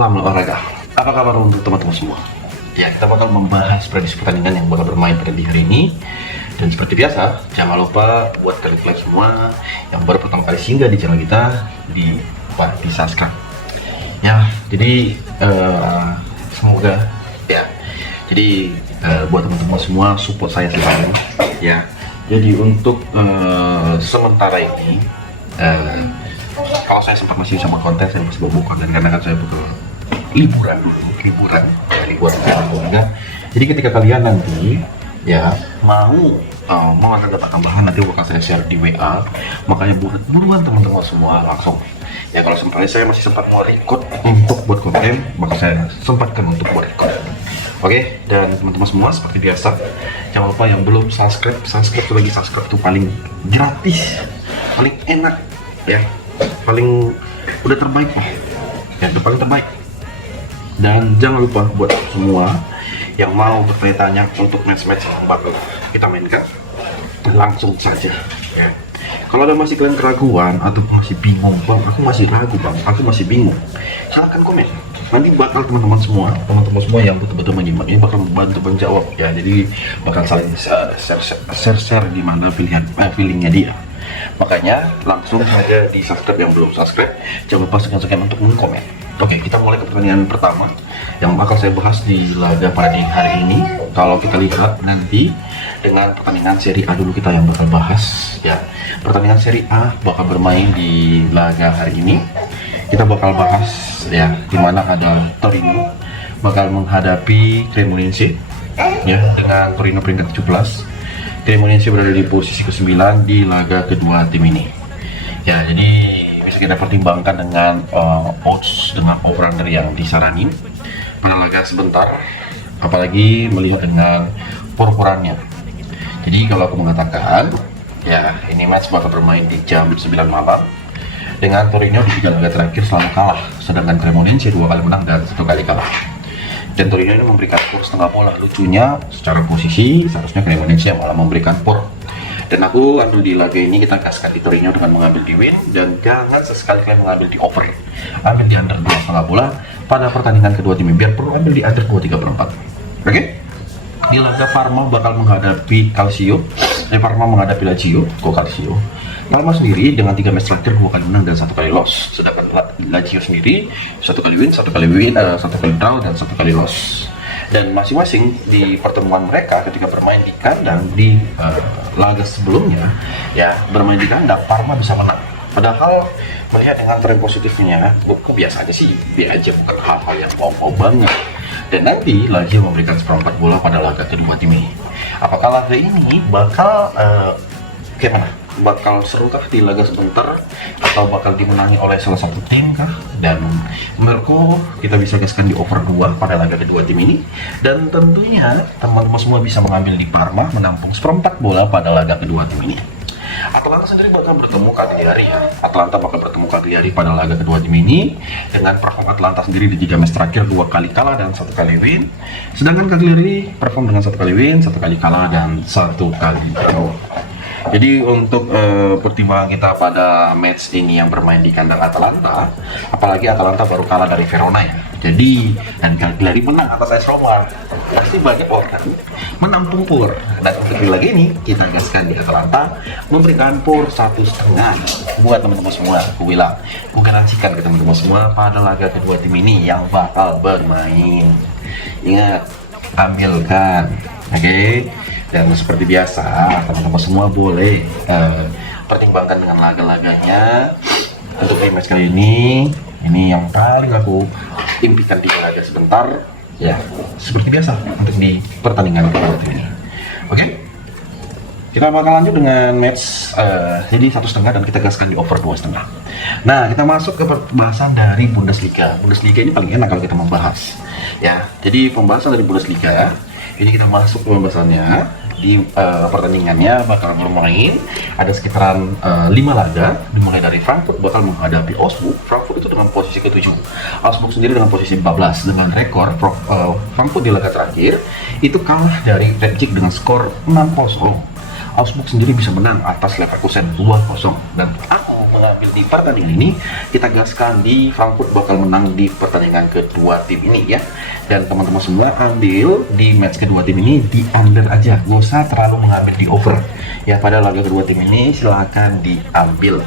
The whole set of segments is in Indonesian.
Salam olahraga. Apa kabar untuk teman-teman semua? Ya, kita bakal membahas prediksi pertandingan yang bakal bermain pada di hari ini. Dan seperti biasa, jangan lupa buat kalian semua yang baru pertama kali singgah di channel kita di subscribe. Ya, jadi semoga ya. Jadi buat teman-teman semua support saya selalu ya. Jadi untuk sementara ini kalau saya sempat masih sama konten, saya masih bawa konten karena kan saya bakal liburan keluarga. Jadi ketika kalian nanti ya mau ada data tambahan, nanti bakal saya share di WA. Makanya buruan teman-teman semua langsung. Ya kalau saya masih sempat mau record untuk buat konten, maka saya sempatkan untuk buat record. Oke, dan teman-teman semua seperti biasa, jangan lupa yang belum subscribe tuh lagi subscribe tuh paling gratis, paling enak ya, paling udah terbaik ya, udah paling terbaik. Dan jangan lupa buat semua yang mau bertanya-tanya untuk match-match yang bakal kita mainkan, langsung saja ya. Kalau ada masih kalian keraguan atau masih bingung, bang aku masih ragu, bang aku masih bingung, silahkan komen. Nanti bakal teman-teman semua yang betul-betul menyimak ini bakal membantu menjawab ya. Jadi bakal saling share di mana feelingnya dia. Makanya langsung saja di subscribe yang belum subscribe, jangan lupa sekian untuk komen. Oke, kita mulai ke pertandingan pertama yang bakal saya bahas di laga pada hari ini. Kalau kita lihat nanti dengan pertandingan seri A dulu kita yang bakal bahas ya. Pertandingan seri A bakal bermain di laga hari ini. Kita bakal bahas ya, dimana ada Torino bakal menghadapi Cremonese ya, dengan Torino peringkat 17. Cremonese berada di posisi ke-9 di laga kedua tim ini ya. Jadi bisa kita pertimbangkan dengan odds dengan over-under yang disaranin pada laga sebentar, apalagi melihat dengan pur-purannya. Jadi kalau aku mengatakan ya, ini match bakal bermain di jam 9 malam dengan Torino di 3 laga terakhir selalu kalah, sedangkan Cremonese 2 kali menang dan 1 kali kalah. Dan Torino ini memberikan pur setengah bola. Lucunya secara posisi seharusnya Cremonese yang malah memberikan pur. Dan aku ambil di laga ini, kita gaskan di Torino dengan mengambil di win, dan jangan sesekali kalian mengambil di over, ambil di under 2,5 bola pada pertandingan kedua tim, biar perlu ambil di under 2,3/4. Oke? Di laga Parma bakal menghadapi Calcio. Parma menghadapi Lazio. Calcio. Parma sendiri dengan 3 match terakhir 2 kali menang dan 1 kali loss, sedangkan Lazio sendiri 1 kali win, 1 kali draw dan 1 kali loss. Dan masing-masing di pertemuan mereka ketika bermain di kandang di laga sebelumnya ya, bermain di kandang Parma bisa menang. Padahal melihat dengan tren positifnya, kok biasa aja sih, biar aja, bukan hal-hal yang wow banget. Dan nanti Lazio memberikan seperempat bola pada laga kedua tim ini. Apakah laga ini bakal gimana? Bakal seru kah di laga sebentar, atau bakal dimenangi oleh salah satu tim kah? Dan menurutku kita bisa gaskan di over 2 pada laga kedua tim ini. Dan tentunya teman-teman semua bisa mengambil di Parma menampung seperempat bola pada laga kedua tim ini. Atalanta sendiri bakal bertemu Cagliari ya. Atalanta bakal bertemu Cagliari pada laga kedua tim ini. Dengan perform Atalanta sendiri di 3 match terakhir 2 kali kalah dan 1 kali win. Sedangkan Cagliari perform dengan 1 kali win, 1 kali kalah dan 1 kali draw. Jadi untuk pertimbangan kita pada match ini yang bermain di kandang Atalanta, apalagi Atalanta baru kalah dari Verona ya. Jadi dan Cagliari menang atas AS Roma, pasti banyak orang menampung pur. Dan untuk di laga ini kita gaskan di Atalanta memberikan pur 1,5 buat teman-teman semua. Aku bilang, aku garansikan ke teman-teman semua pada laga kedua tim ini yang bakal bermain. Ingat, ambilkan, oke? Dan seperti biasa, teman-teman semua boleh pertimbangkan dengan laga-laganya. Untuk match kali ini yang paling aku impikan di laga sebentar ya, seperti biasa untuk di pertandingan kedua ini. Oke? Kita bakal lanjut dengan match jadi 1,5 dan kita gaskan di over 2,5. Nah, kita masuk ke pembahasan dari Bundesliga. Bundesliga ini paling enak kalau kita membahas ya. Jadi pembahasan dari Bundesliga ini kita masuk ke pembahasannya. Di pertandingannya bakal bermain ada sekitaran 5 laga, dimulai dari Frankfurt bakal menghadapi Augsburg. Frankfurt itu dengan posisi ke-7, Augsburg sendiri dengan posisi 14 dengan rekor Frankfurt di laga terakhir itu kalah dari Leipzig dengan skor 6-0. Augsburg sendiri bisa menang atas Leverkusen 2-0, dan aku mengambil di pertandingan ini, kita gaskan di Frankfurt bakal menang di pertandingan kedua tim ini ya. Dan teman-teman semua ambil di match kedua tim ini di under aja, gak usah terlalu mengambil di over ya. Pada laga kedua tim ini silahkan diambil.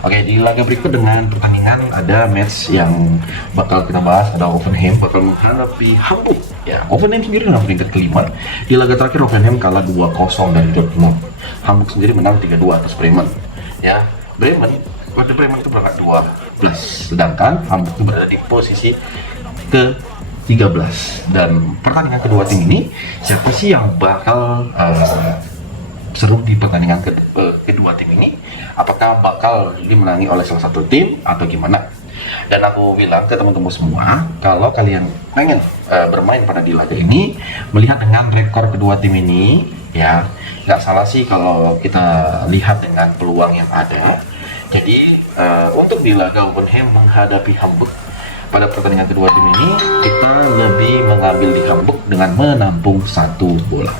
Oke, di laga berikut dengan pertandingan ada match yang bakal kita bahas, ada Hoffenheim bakal menghadapi Hamburg ya. Hoffenheim sendiri dengan peringkat kelima. Di laga terakhir Hoffenheim kalah 2-0 dari Dortmund. Hamburg sendiri menang 3-2 atas Bremen ya. Bremen itu berangkat 12, sedangkan Hamburg itu berada di posisi ke 13. Dan pertandingan kedua tim ini, siapa sih yang bakal seru di pertandingan kedua tim ini? Apakah bakal dimenangi oleh salah satu tim atau gimana? Dan aku bilang ke teman-teman semua, kalau kalian pengen bermain pada di laga ini, melihat dengan rekor kedua tim ini ya, nggak salah sih kalau kita lihat dengan peluang yang ada. Jadi untuk di laga Hoffenheim menghadapi Hamburg pada pertandingan kedua tim ini, kita lebih mengambil di Hamburg dengan menampung 1 bola.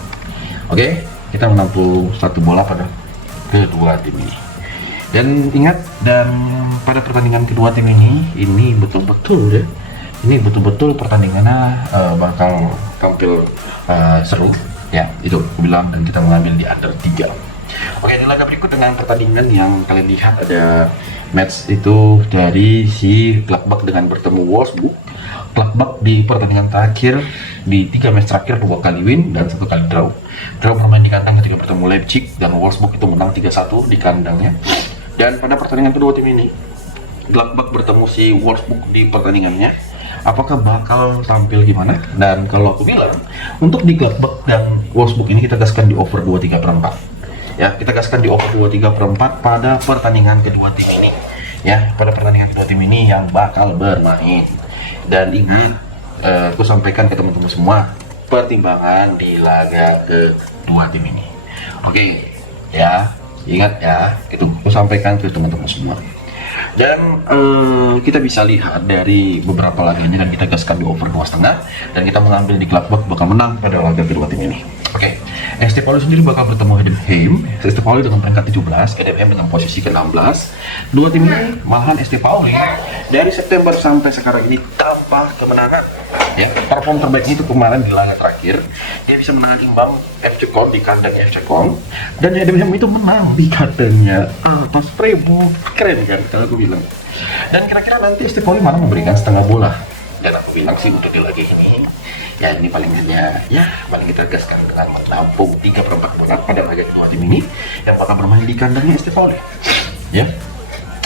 Oke, kita menampung 1 bola pada kedua tim ini. Dan ingat, dan pada pertandingan kedua tim ini betul-betul ya, ini betul-betul pertandingannya bakal tampil seru ya, itu aku bilang. Dan kita mengambil di under 3. Oke, di laga berikut dengan pertandingan yang kalian lihat ada match itu dari si Gladbach dengan bertemu Wolfsburg. Gladbach di pertandingan terakhir, di 3 match terakhir 2 kali win dan 1 kali draw. Draw bermain di kandang ketika bertemu Leipzig, dan Wolfsburg itu menang 3-1 di kandangnya. Dan pada pertandingan kedua tim ini, Gladbach bertemu si Wolfsburg di pertandingannya, apakah bakal tampil gimana? Dan kalau aku bilang, untuk di Gladbach dan Wolfsburg ini kita gaskan di over 2/3/4 ya. Kita gaskan di over 2/3/4 pada pertandingan kedua tim ini ya, pada pertandingan kedua tim ini yang bakal bermain. Dan ingat, aku sampaikan ke teman-teman semua pertimbangan di laga kedua tim ini. Oke ya, ingat ya, itu aku sampaikan ke teman-teman semua. Dan kita bisa lihat dari beberapa laganya, dan kita gaskan di over 2,5, dan kita mengambil di Gladbach bakal menang pada laga kedua tim ini. Oke, ST Pauli sendiri bakal bertemu Heidenheim. ST Pauli dengan peringkat 17, Heidenheim dengan posisi ke-16. Dua tim ini, malahan ST Pauli dari September sampai sekarang ini tanpa kemenangan ya. Perform terbaiknya itu kemarin di laga terakhir, dia bisa menang imbang FC Köln di kandang FC Köln, dan Heidenheim itu menang di kandangnya pas Freiburg. Keren kan kalau aku bilang. Dan kira-kira nanti ST Pauli mana memberikan setengah bola, dan aku bilang sih untuk di laga ini ya, ini paling kita gaskan dengan menampung 3/4 bola pada laga kedua tim ini yang bakal bermain di kandangnya ST Pauli ya.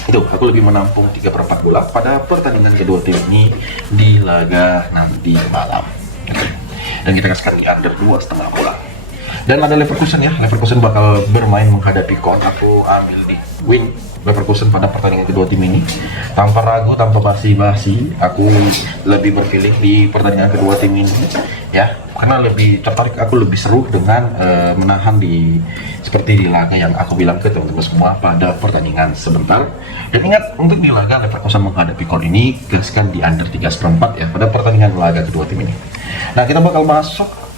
Itu aku lebih menampung 3/4 bola pada pertandingan kedua tim ini di laga nanti malam. Dan kita gaskan di under 2,5 bola. Dan ada Leverkusen ya, Leverkusen bakal bermain menghadapi Köln. Aku ambil di win Leverkusen pada pertandingan kedua tim ini tanpa ragu, tanpa basi-basi. Aku lebih berpilih di pertandingan kedua tim ini ya, karena lebih tertarik, aku lebih seru dengan menahan di seperti di laga yang aku bilang ke teman-teman semua pada pertandingan sebentar. Dan ingat, untuk di laga Leverkusen menghadapi Köln ini, gaskan di under 3/4 ya pada pertandingan laga kedua tim ini. Nah, kita bakal masuk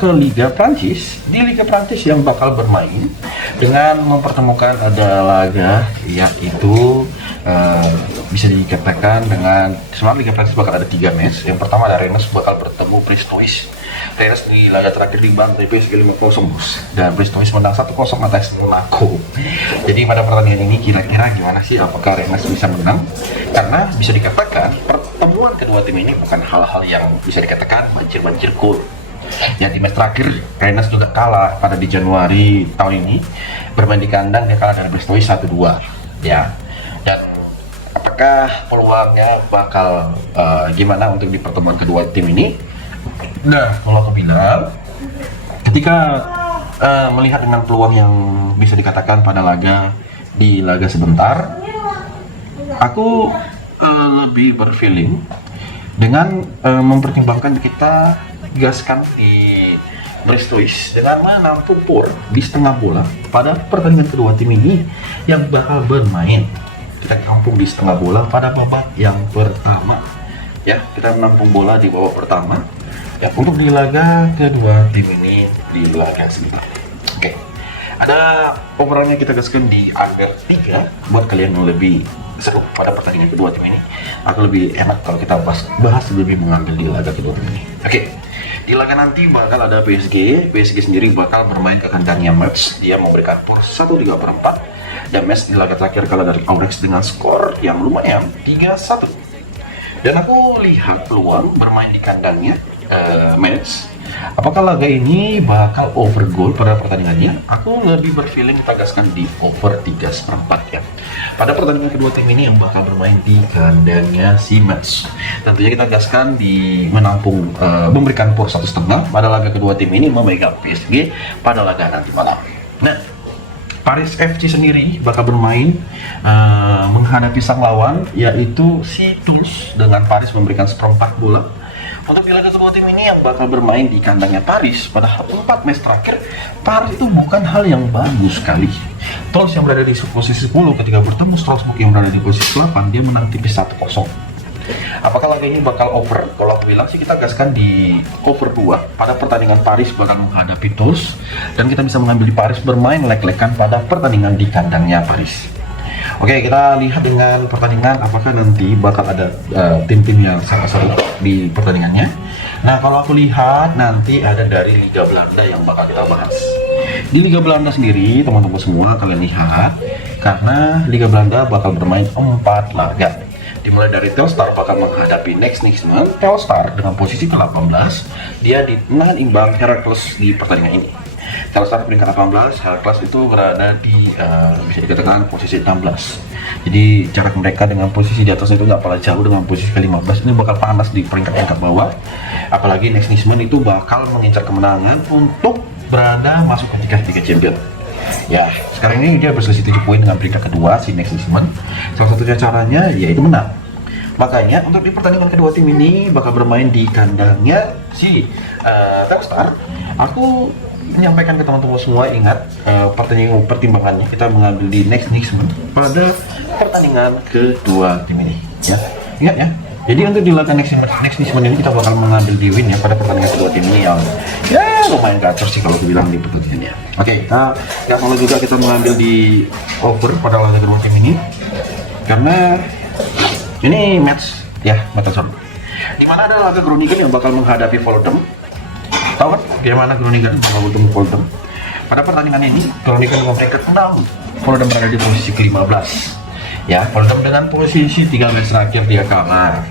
ke Liga Prancis. Di Liga Prancis yang bakal bermain dengan mempertemukan ada laga yaitu bisa dikatakan dengan semangat Liga Prancis bakal ada 3 match. Yang pertama ada Rennes bakal bertemu Bristois. Rennes di laga terakhir dibantai PSG 5-0 bos, dan Bristois menang 1-0 atas Monaco. Jadi pada pertandingan ini kira-kira gimana sih, apakah Rennes bisa menang? Karena bisa dikatakan pertemuan kedua tim ini bukan hal-hal yang bisa dikatakan banjir cool. Ya, di match terakhir Rennes juga kalah pada di Januari tahun ini, bermain di kandang dia kalah dari Bristois 1-2 ya. Dan apakah peluangnya bakal gimana untuk di pertemuan kedua tim ini? Nah, kalau aku bilang, ketika melihat dengan peluang yang bisa dikatakan pada di laga sebentar, aku lebih berfeeling dengan mempertimbangkan kita gaskan di Bristois dengan menampung Por di setengah bola pada pertandingan kedua tim ini yang bakal bermain. Kita tampung di setengah bola pada babak yang pertama ya, kita menampung bola di babak pertama ya, untuk di laga kedua tim ini di laga sebentar. Oke, Ada overallnya kita gaskan di under 3 buat kalian yang lebih seru pada pertandingan kedua tim ini. Aku lebih enak kalau kita bahas lebih mengambil di laga kedua tim ini. Oke. Di laga nanti bakal ada PSG sendiri bakal bermain ke kandangnya Metz. Dia memberikan skor 1-3/4 dan Metz di laga terakhir kalah dari Ajax dengan skor yang lumayan 3-1. Dan aku lihat peluang bermain di kandangnya Metz. Apakah laga ini bakal over goal pada pertandingannya? Aku lebih berfeeling kita gaskan di over 3/4 ya. Pada pertandingan kedua tim ini yang bakal bermain di kandangnya si Metz. Tentunya kita gaskan di menampung memberikan skor 1,5 pada laga kedua tim ini memegang PSG pada laga nanti malam. Nah, Paris FC sendiri bakal bermain menghadapi sang lawan yaitu si Toulouse dengan Paris memberikan seperempat bola. Untuk di laga kedua tim ini yang bakal bermain di kandangnya Paris pada 4 match terakhir, Paris itu bukan hal yang bagus sekali. Toulouse yang berada di posisi 10 ketika bertemu Strasbourg yang berada di posisi 8, dia menang tipis 1-0. Apakah laga ini bakal over? Kalau aku bilang sih kita gaskan di over 2 pada pertandingan Paris bakal menghadapi Toulouse, dan kita bisa mengambil di Paris bermain leg-legan pada pertandingan di kandangnya Paris. Oke, kita lihat dengan pertandingan apakah nanti bakal ada tim-tim yang sangat seru di pertandingannya. Nah, kalau aku lihat nanti ada dari Liga Belanda yang bakal kita bahas. Di Liga Belanda sendiri, teman-teman semua kalian lihat, karena Liga Belanda bakal bermain 4 laga. Dimulai dari Telstar bakal menghadapi Next Nixman. Telstar dengan posisi ke-18, dia menahan imbang Heracles di pertandingan ini. Telstar peringkat 18, Heracles itu berada di bisa dikatakan posisi 16. Jadi jarak mereka dengan posisi di atas itu nggak kalah jauh dengan posisi ke-15. Ini bakal panas di peringkat bawah. Apalagi Next Nixman itu bakal mengincar kemenangan untuk berada masuk ke Liga Champions. Ya, sekarang ini dia berselisih 7 poin dengan peringkat kedua si Next Nixman. Salah satunya caranya yaitu menang. Makanya untuk di pertandingan kedua tim ini bakal bermain di kandangnya si Telstar. Aku menyampaikan ke teman-teman semua, ingat pertimbangannya kita mengambil di Next Nixman pada pertandingan kedua tim ini ya. Ingat ya. Jadi untuk di laga Next Nixman ini kita bakal mengambil di win ya pada pertandingan kedua tim ini yang ya lumayan gacor sih kalau dibilang di pertandingannya. Oke, yang lalu juga kita mengambil di over pada laga kedua tim ini karena ini match seru. Dimana ada laga Groningen yang bakal menghadapi Volendam. Tahu kan bagaimana Groningen bakal bertemu Volendam? Pada pertandingan ini Groningen dengan peringkat 6, Volendam berada di posisi ke-15. Ya, Volendam dengan posisi 3 match terakhir dia kalah.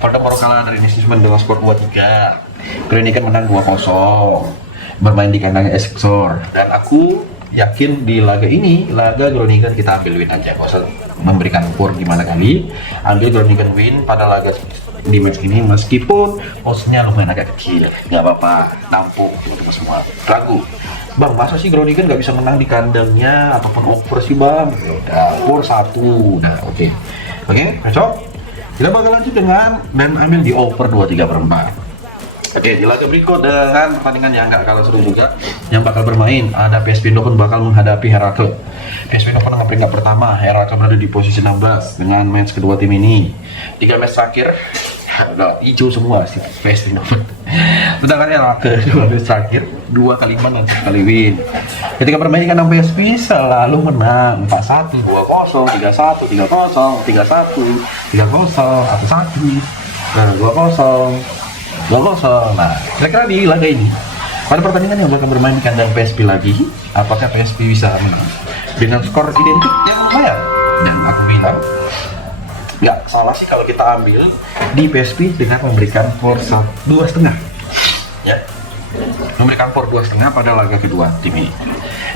Volendam baru kalah dari Nixman dengan skor 2-3. Groningen menang 2-0. Bermain di kandangnya Excelsior. Dan aku yakin di laga ini, laga Groningen kita ambil win aja. Nggak usah memberikan skor gimana kali. Ambil Groningen win pada laga di match ini meskipun posnya lumayan agak kecil, nggak apa-apa, nampung teman-teman semua. Ragu, bang, masa sih Groningen nggak bisa menang di kandangnya ataupun over sih bang? Udah, skor 1, udah oke, cocok. Kita bakal lanjut dengan dan ambil di over 2/3/4. Oke, di laga berikut dengan pertandingan yang nggak kalah seru juga yang bakal bermain ada PSV Eindhoven bakal menghadapi Heracles. PSV Eindhoven dengan peringkat pertama, Heracles berada di posisi 16 dengan match kedua tim ini. 3 match terakhir udah hijau semua si PSV Eindhoven. Sedangkan Heracles 2 match terakhir 2 kali menang, 1 kali win. Ketika bermain di kandang PSV selalu menang 4-1, 2-0, 3-1, 3-0, 3-1, 3-0, 1-1, 2-0. Nah, kira-kira di laga ini pada pertandingan yang bakal bermain di kandang PSV lagi, apakah PSV bisa menang dengan skor identik yang lumayan? Dan aku bilang nggak salah sih kalau kita ambil di PSV dengan memberikan skor 2,5 ya, memberikan skor 2,5 pada laga kedua tim ini.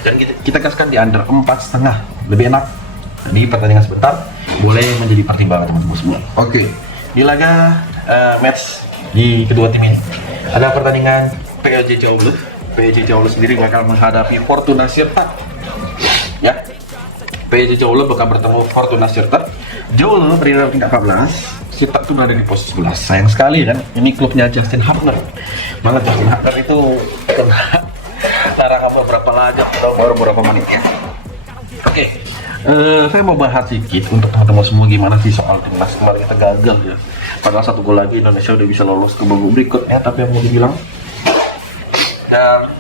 Dan kita gaskan di under 4,5, lebih enak di pertandingan sebentar, boleh menjadi pertimbangan teman-teman semua. Oke, di laga match di kedua tim ini ada pertandingan PSG Zwolle. PSG Zwolle sendiri bakal menghadapi Fortuna Sittard ya. PSG Zwolle bakal bertemu Fortuna Sittard. Zwolle berada di peringkat 14, Sittard itu berada di posisi 11. Sayang sekali kan, ini klubnya Justin Hubner. Malah Justin Hubner itu kena larangan beberapa laga atau baru beberapa menit ya. Oke, saya mau bahas sedikit untuk teman-teman semua gimana sih soal timnas kemarin kita gagal ya. Padahal 1 gol lagi Indonesia udah bisa lolos ke babak berikutnya, tapi yang mau dibilang dan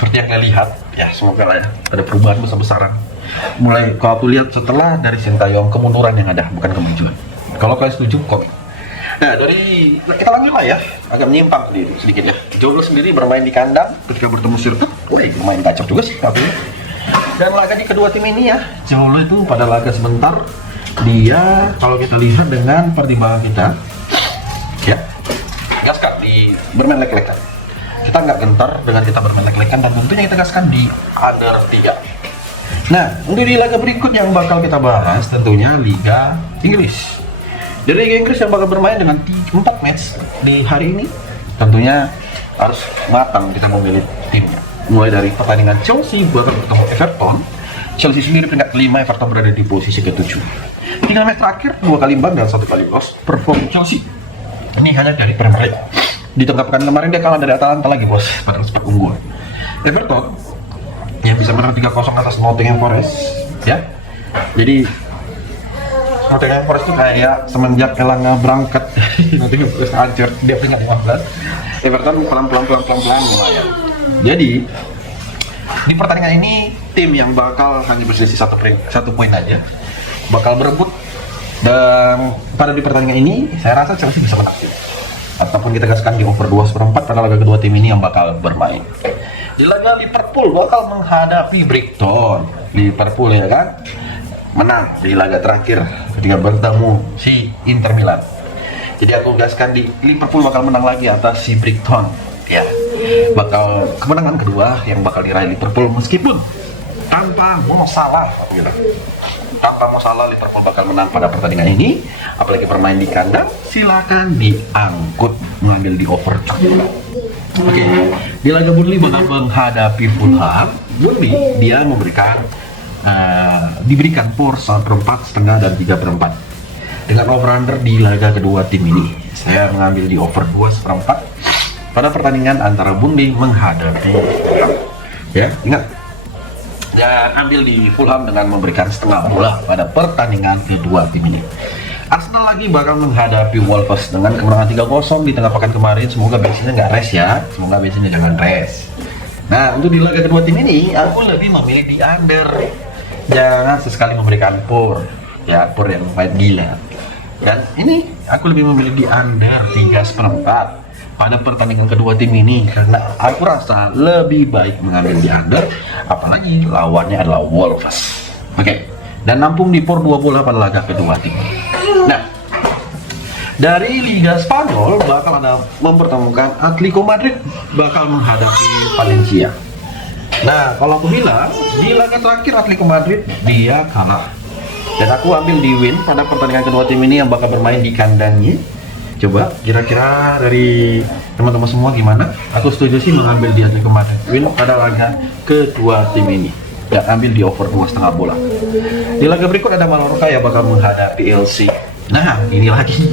seperti yang kalian lihat ya, semoga lah ya ada perubahan besar-besaran. Mulai kalau aku lihat setelah dari Sintayong, kemunduran yang ada bukan kemajuan. Kalau kalian setuju komen. Nah, dari kita lanjut lah ya, agak menyimpang sedikit ya. Jolo sendiri bermain di kandang ketika bertemu Sirkuit, bermain kacau juga sih katanya. Dan laga di kedua tim ini ya, Jolo itu pada laga sebentar dia kalau kita lihat dengan pertimbangan kita ya, gaskan di bermain lek-lekan. Kita nggak gentar dengan kita bermain lek-lekan, dan tentunya kita gaskan di under 3. Nah, untuk di laga berikut yang bakal kita bahas tentunya Liga Inggris. Di Liga Inggris yang bakal bermain dengan 4 match di hari ini, tentunya harus matang kita memilih timnya. Mulai dari pertandingan Chelsea bakal bertemu Everton. Chelsea sendiri peringkat kelima, Everton berada di posisi ke-7. 3 match terakhir, 2 kali imbang dan 1 kali loss. Perform Chelsea ini hanya dari Premier League. Di tengah pekan kemarin dia kalah dari Atalanta lagi bos, padahal sempat unggul. Everton yang bisa menang 3-0 atas Nottingham Forest ya. Jadi Nottingham Forest itu kayak semenjak Elanga berangkat Nottingham Forest hancur, dia peringkat 15. Everton pelan-pelan lumayan. Jadi di pertandingan ini tim yang bakal hanya berselisih satu poin aja bakal berebut, dan pada di pertandingan ini saya rasa Chelsea bisa menang ataupun kita gaskan di over 2/4 pada laga kedua tim ini yang bakal bermain. Di laga Liverpool bakal menghadapi Brighton. Liverpool ya kan menang di laga terakhir ketika bertemu si Inter Milan. Jadi aku gaskan di Liverpool bakal menang lagi atas si Brighton ya. Bakal kemenangan kedua yang bakal diraih Liverpool meskipun tanpa Mo Salah gitu. Tanpa Mo Salah Liverpool bakal menang pada pertandingan ini, apalagi bermain di kandang. Silakan diangkut mengambil di over. Oke, di laga Burnley bakal menghadapi Fulham. Burnley dia diberikan por 1/4, setengah dan 3/4. Dengan over-under di laga kedua tim ini, saya mengambil di over 2/4 pada pertandingan antara Burnley menghadapi Fulham. Ya, ingat. Dan ambil di Fulham dengan memberikan setengah bola pada pertandingan kedua tim ini. Arsenal lagi bakal menghadapi Wolves dengan kemenangan 3-0 di tengah pekan kemarin. Semoga bensinnya nggak rest ya, semoga bensinnya jangan rest. Nah, untuk di laga kedua tim ini aku lebih memilih di under. Jangan sesekali memberikan por ya, por yang fight gila. Dan ini aku lebih memilih di under 3/4 pada pertandingan kedua tim ini, karena aku rasa lebih baik mengambil di under, apalagi lawannya adalah Wolves. Oke, dan nampung di por 2 bola pada laga kedua tim. Nah, dari Liga Spanyol bakal ada mempertemukan Atletico Madrid bakal menghadapi Valencia. Nah, kalau aku bilang di laga terakhir Atletico Madrid dia kalah, dan aku ambil di win pada pertandingan kedua tim ini yang bakal bermain di kandangnya. Coba kira-kira dari teman-teman semua gimana? Aku setuju sih mengambil di Atletico Madrid win pada laga kedua tim ini, dan ambil di over 2,5 bola. Di laga berikut ada Mallorca yang bakal menghadapi LC. Nah, ini lagi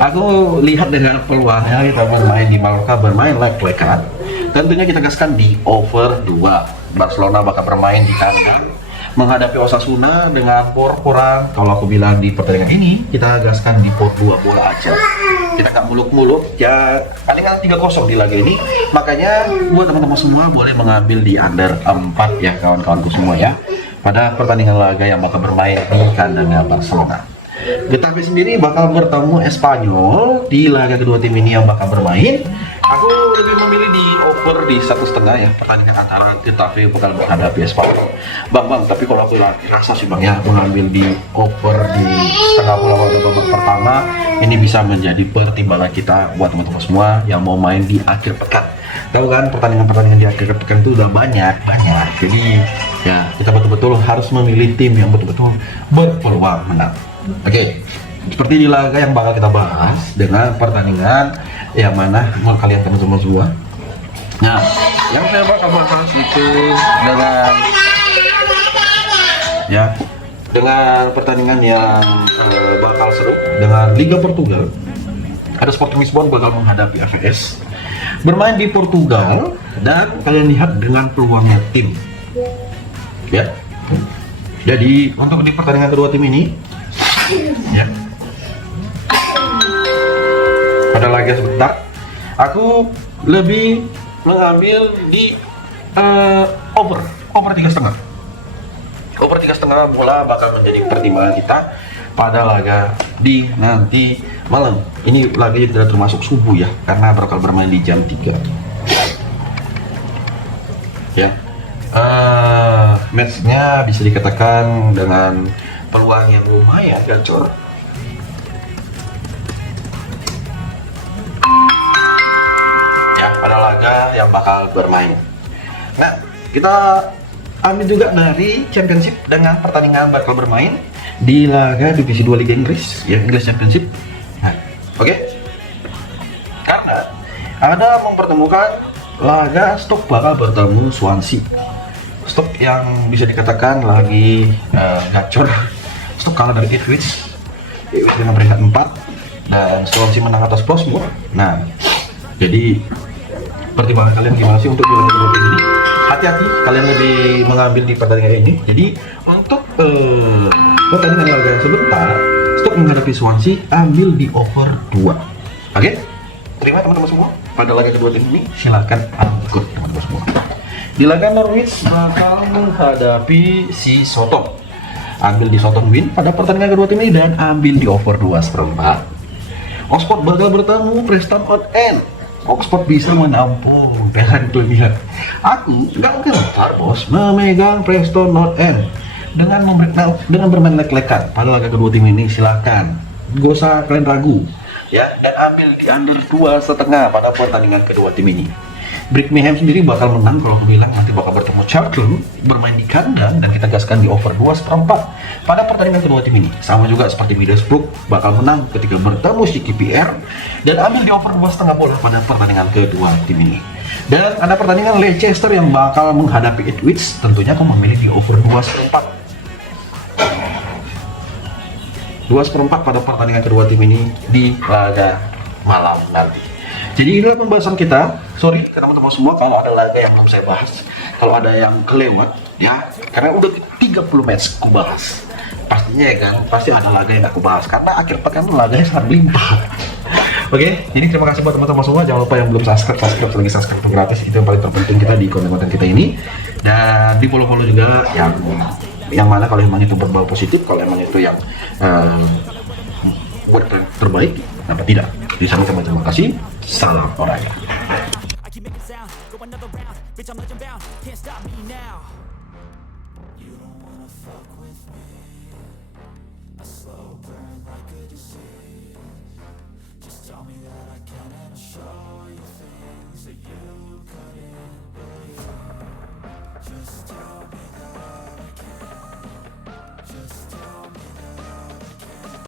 aku lihat dengan peluangnya kita bermain di Mallorca, bermain lek-lekan. Tentunya kita gaskan di over 2. Barcelona bakal bermain di kandang menghadapi Osasuna dengan por kurang. Kalau aku bilang di pertandingan ini kita gaskan di por 2 bola aja. Kita nggak muluk-muluk ya, palingan 3-0 di laga ini. Makanya buat teman-teman semua boleh mengambil di under 4 ya kawan-kawanku semua ya, pada pertandingan laga yang bakal bermain di kandangnya Barcelona. Getafe sendiri bakal bertemu Espanyol di laga kedua tim ini yang bakal bermain. Aku lebih memilih di over di 1,5 ya, pertandingan antara Getafe bakal menghadapi Espanyol. Bang, tapi kalau aku rasa sih bang ya, mengambil di over di setengah bola pada babak pertama ini bisa menjadi pertimbangan kita buat teman-teman semua yang mau main di akhir pekan. Tahu kan pertandingan-pertandingan di akhir pekan itu udah banyak. Jadi ya kita betul-betul harus memilih tim yang betul-betul berpeluang menang. Oke, seperti di laga yang bakal kita bahas dengan pertandingan yang mana mau kalian teman-teman semua. Nah, yang saya bakal bahas itu dengan pertandingan yang bakal seru dengan Liga Portugal. Ada Sporting Lisbon bakal menghadapi AVS, bermain di Portugal, dan kalian lihat dengan peluangnya tim. Ya. Jadi untuk di pertandingan kedua tim ini ya, pada laga sebentar aku lebih mengambil di over 3,5. Over 3,5 bola bakal menjadi pertimbangan kita pada laga di nanti malam. Ini laganya tidak termasuk subuh ya, karena bakal bermain di jam 3. Ya, matchnya bisa dikatakan dengan peluang yang lumayan gacor. Ya, pada laga yang bakal bermain. Nah, kita ambil juga dari Championship dengan pertandingan bakal bermain di laga Divisi 2 Liga Inggris, ya, English Championship. Nah, oke. Karena ada mempertemukan laga Stoke bakal bertemu Swansea. Stoke yang bisa dikatakan lagi gacor. Stoke kalah dari Ipswich dengan peringkat 4 dan Swansea menang atas Portsmouth. Nah, jadi pertimbangan kalian gimana sih untuk dua tim ini? Hati-hati kalian lebih mengambil di pertandingan ini. Jadi untuk pertandingan laga sebentar, Stoke menghadapi Swansea, ambil di over 2. Oke? Terima teman-teman semua. Pada laga kedua tim ini silakan angkut teman-teman semua. Di laga Norwich bakal menghadapi si Soton. Ambil di Soton win pada pertandingan kedua tim ini dan ambil di over 2/4. Oxford bakal bertemu Preston North End. Oxford bisa menampung pelan kelebihan. Aku nggak gentar bos memegang Preston North End dengan bermain lek-lekan pada laga kedua tim ini. Silakan, gak usah kalian ragu ya, dan ambil di under 2,5 pada pertandingan kedua tim ini. Birmingham sendiri bakal menang kalau aku bilang nanti bakal bertemu Charlton bermain di kandang dan kita gaskan di over 2/4 pada pertandingan kedua tim ini. Sama juga seperti Middlesbrough bakal menang ketika bertemu si KPR dan ambil di over 2,5 bola pada pertandingan kedua tim ini. Dan ada pertandingan Leicester yang bakal menghadapi Ipswich, tentunya aku memilih di over 2/4. 2/4 pada pertandingan kedua tim ini di laga malam nanti. Jadi inilah pembahasan kita. Sorry ke teman-teman semua kalau ada laga yang belum saya bahas, kalau ada yang kelewat ya, karena udah 30 match aku bahas. Pastinya ya kan, pasti ada laga yang aku bahas karena akhir pekan laganya sangat limpah. Oke, jadi terima kasih buat teman-teman semua. Jangan lupa yang belum subscribe lagi, subscribe itu gratis, itu yang paling terpenting kita di konten-konten kita ini. Dan di follow juga yang mana kalau emang itu berbau positif, kalau emang itu yang buat terbaik, kenapa tidak? Di sana terima kasih. Salam olahraga.